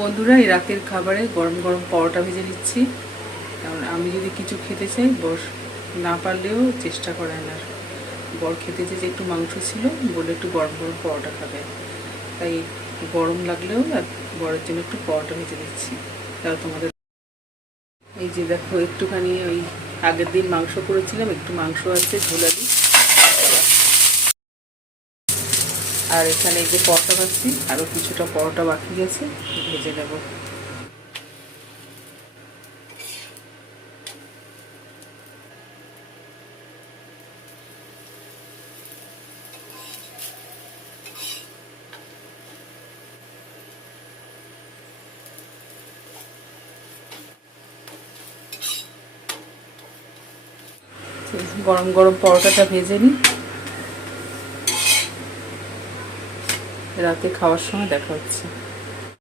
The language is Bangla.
বন্ধুরা, এই রাতের খাবারে গরম গরম পরোটা ভেজে নিচ্ছি। কারণ আমি যদি কিছু খেতে চাই, বস না পারলেও চেষ্টা করে না। বর খেতে যে একটু মাংস ছিল বলে একটু গরম গরম পরোটা খাবে, তাই গরম লাগলেও বরের জন্য একটু পরোটা ভেজে দিচ্ছি। তাও তোমাদের এই যে দেখো, একটুখানি ওই আগের দিন মাংস করেছিলাম, একটু মাংস আছে ঝোলালি, আর এখানে এই যে পরোটা ভাজছি, আরও কিছুটা পরোটা বাকি গেছে, ভেজে নেব। গরম গরম পরোটাটা ভেজে নিই, রাতে খাওয়ার সময় দেখা হচ্ছে।